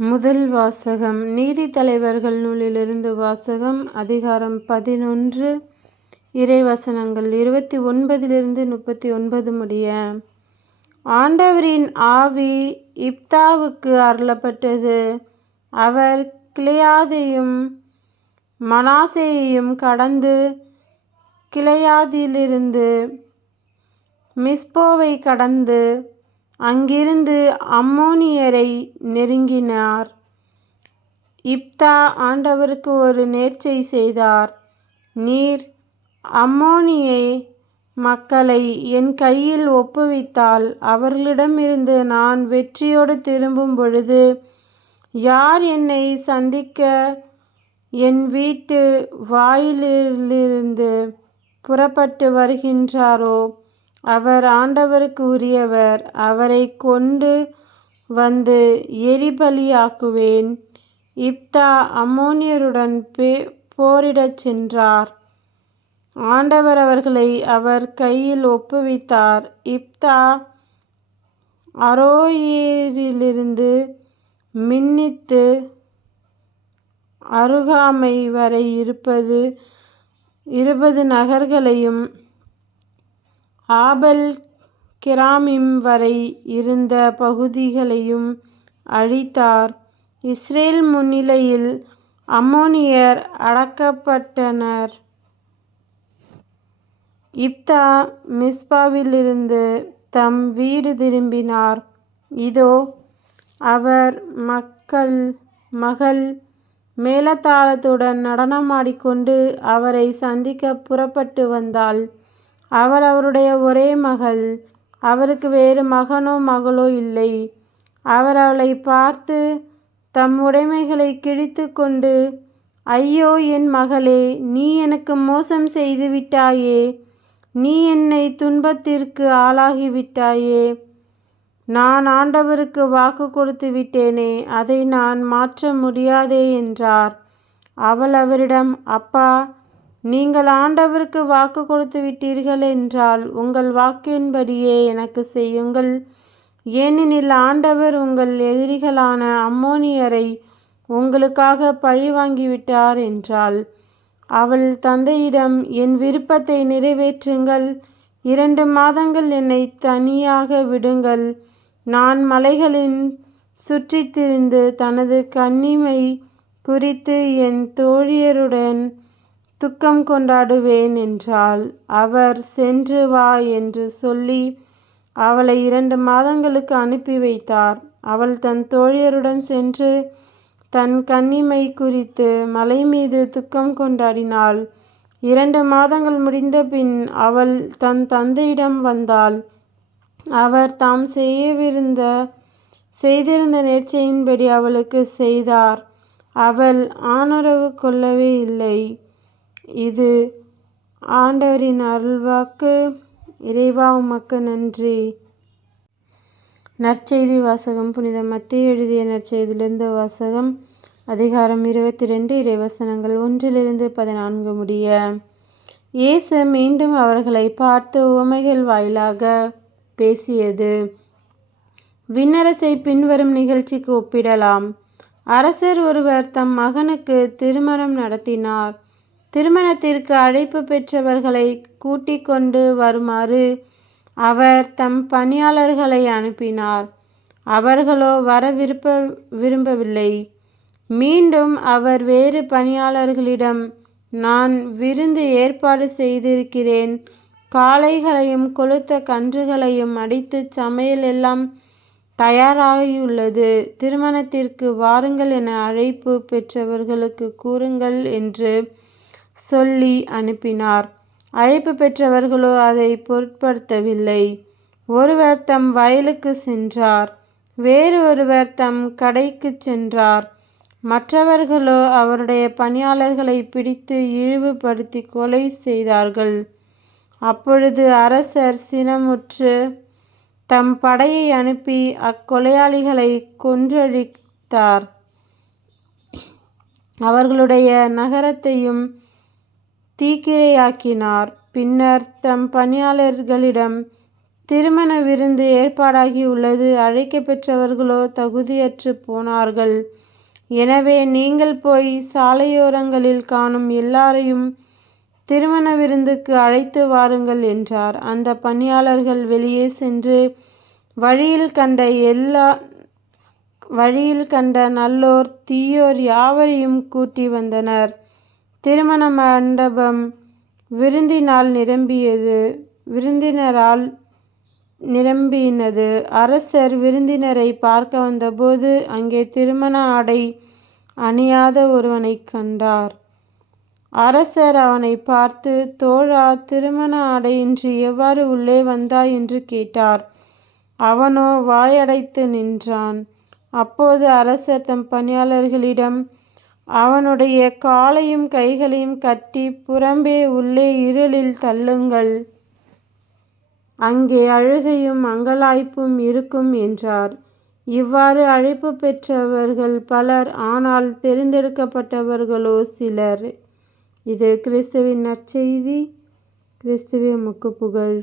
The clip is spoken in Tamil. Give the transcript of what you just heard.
முதல் வாசகம். நீதி தலைவர்கள் நூலிலிருந்து வாசகம் அதிகாரம் பதினொன்று. இறைவசனங்கள் இருபத்தி ஒன்பதிலிருந்து முப்பத்தி ஒன்பது முடிய. ஆண்டவரின் ஆவி இப்தாவுக்கு அருளப்பட்டது. அவர் கிளையாதையும் மனாசேயையும் கடந்து கிளையாதிலிருந்து மிஸ்போவை கடந்து அங்கிருந்து அம்மோனியரை நெருங்கினார். இப்தா ஆண்டவருக்கு ஒரு நேர்ச்சை செய்தார். நீர் அம்மோனியே மக்களை என் கையில் ஒப்புவித்தால் அவர்களிடமிருந்து நான் வெற்றியோடு திரும்பும் பொழுது யார் என்னை சந்திக்க என் வீட்டு வாயிலிருந்து புறப்பட்டு வருகின்றாரோ அவர் ஆண்டவருக்கு உரியவர் அவரை கொண்டு வந்து எரிபலியாக்குவேன். இப்தா அம்மோனியருடன் பே போரிடச் சென்றார். ஆண்டவர் அவர்களை அவர் கையில் ஒப்புவித்தார். இப்தா அரோயேரிலிருந்து மின்னித்து அருகாமை வரை இருப்பது இருபது நகர்களையும் ஆபல் கிராமிம் வரை இருந்த பகுதிகளையும் அழித்தார். இஸ்ரேல் முன்னிலையில் அம்மோனியர் அடக்கப்பட்டனர். இப்தா மிஸ்பாவிலிருந்து தம் வீடு திரும்பினார். இதோ அவர் மக்கள் மகள் மேலத்தாளத்துடன் நடனமாடிக்கொண்டு அவரை சந்திக்க புறப்பட்டு வந்தாள். அவள் அவருடைய ஒரே மகள். அவருக்கு வேறு மகனோ மகளோ இல்லை. அவர் அவளை பார்த்து தம் உடைமைகளை கிழித்து கொண்டு ஐயோ என் மகளே நீ எனக்கு மோசம் செய்து விட்டாயே. நீ என்னை துன்பத்திற்கு ஆளாகிவிட்டாயே நான் ஆண்டவருக்கு வாக்கு கொடுத்து விட்டேனே அதை நான் மாற்ற முடியாதே என்றார். அவள் அவரிடம் அப்பா நீங்கள் ஆண்டவருக்கு வாக்கு கொடுத்து விட்டீர்கள் என்றால் உங்கள் வாக்கின்படியே எனக்கு செய்யுங்கள். ஏனெனில் ஆண்டவர் உங்கள் எதிரிகளான அம்மோனியரை உங்களுக்காக பழிவாங்கிவிட்டார் என்றால் அவள் தந்தையிடம் என் விருப்பத்தை நிறைவேற்றுங்கள். இரண்டு மாதங்கள் என்னை தனியாக விடுங்கள். நான் மலைகளின் சுற்றித் திரிந்து தனது கன்னிமை குறித்து என் தோழியருடன் துக்கம் கொண்டாடுவேன் என்றாள். அவர் சென்று வா என்று சொல்லி அவளை இரண்டு மாதங்களுக்கு அனுப்பி வைத்தார். அவள் தன் தோழியருடன் சென்று தன் கன்னிமை குறித்து மலை மீது துக்கம் கொண்டாடினாள். இரண்டு மாதங்கள் முடிந்த பின் அவள் தன் தந்தையிடம் வந்தாள். அவர் தாம் செய்யவிருந்த செய்திருந்த நேர்ச்சையின்படி அவளுக்கு செய்தார். அவள் ஆணுறவு கொள்ளவே இல்லை. இது ஆண்டவரின் அருள்வாக்கு. இறைவா உமக்கு நன்றி. நற்செய்தி வாசகம் புனித மத்திய எழுதிய நற்செய்தியிலிருந்து வாசகம் அதிகாரம் இருபத்தி ரெண்டு இறைவசனங்கள் ஒன்றிலிருந்து பதினான்கு முடிய. இயேசு மீண்டும் அவர்களை பார்த்து உவமைகள் வாயிலாக பேசியது. விண்ணரசை பின்வரும் நிகழ்ச்சிக்கு ஒப்பிடலாம். அரசர் ஒருவர் தம் மகனுக்கு திருமணம் நடத்தினார். திருமணத்திற்கு அழைப்பு பெற்றவர்களை கூட்டிக் கொண்டு வருமாறு அவர் தம் பணியாளர்களை அனுப்பினார். அவர்களோ வர விருப்ப விரும்பவில்லை. மீண்டும் அவர் வேறு பணியாளர்களிடம் நான் விருந்து ஏற்பாடு செய்திருக்கிறேன். காளைகளையும் கொளுத்த கன்றுகளையும் அடித்து சமையல் எல்லாம் தயாராகியுள்ளது. திருமணத்திற்கு வாருங்கள் என அழைப்பு பெற்றவர்களுக்கு கூறுங்கள் என்று சொல்லி அனுப்பினார். அழைப்பு பெற்றவர்களோ அதை பொருட்படுத்தவில்லை. ஒருவர் தம் வயலுக்கு சென்றார். வேறு ஒருவர் தம் கடைக்கு சென்றார். மற்றவர்களோ அவருடைய பணியாளர்களை பிடித்து இழிவுபடுத்தி கொலை செய்தார்கள். அப்பொழுது அரசர் சினமுற்று தம் படையை அனுப்பி அக்கொலையாளிகளை கொன்றழித்தார். அவர்களுடைய நகரத்தையும் தீக்கிரையாக்கினார். பின்னர் தம் பணியாளர்களிடம் திருமண விருந்து ஏற்பாடாகி உள்ளது அழைக்க பெற்றவர்களோ தகுதியற்று போனார்கள். எனவே நீங்கள் போய் சாலையோரங்களில் காணும் எல்லாரையும் திருமண விருந்துக்கு அழைத்து வாருங்கள் என்றார். அந்த பணியாளர்கள் வெளியே சென்று வழியில் கண்ட எல்லா வழியில் கண்ட நல்லோர் தீயோர் யாவரையும் கூட்டி வந்தனர். திருமண மண்டபம் விருந்தினால் நிரம்பியது விருந்தினரால் நிரம்பினது. அரசர் விருந்தினரை பார்க்க வந்தபோது அங்கே திருமண ஆடை அணியாத ஒருவனை கண்டார். அரசர் அவனை பார்த்து தோழா திருமண ஆடையின்றி எவ்வாறு உள்ளே வந்தாய்? என்று கேட்டார். அவனோ வாயடைத்து நின்றான். அப்போது அரசர் தம் பணியாளர்களிடம் அவனுடைய காலையும் கைகளையும் கட்டி புறம்பே உள்ளே இருளில் தள்ளுங்கள். அங்கே அழுகையும் அங்கலாய்ப்பும் இருக்கும் என்றார். இவ்வாறு அழைப்பு பெற்றவர்கள் பலர் ஆனால் தெரிந்தெடுக்கப்பட்டவர்களோ சிலர். இது கிறிஸ்துவின் நற்செய்தி. கிறிஸ்துவே முக்கு புகழ்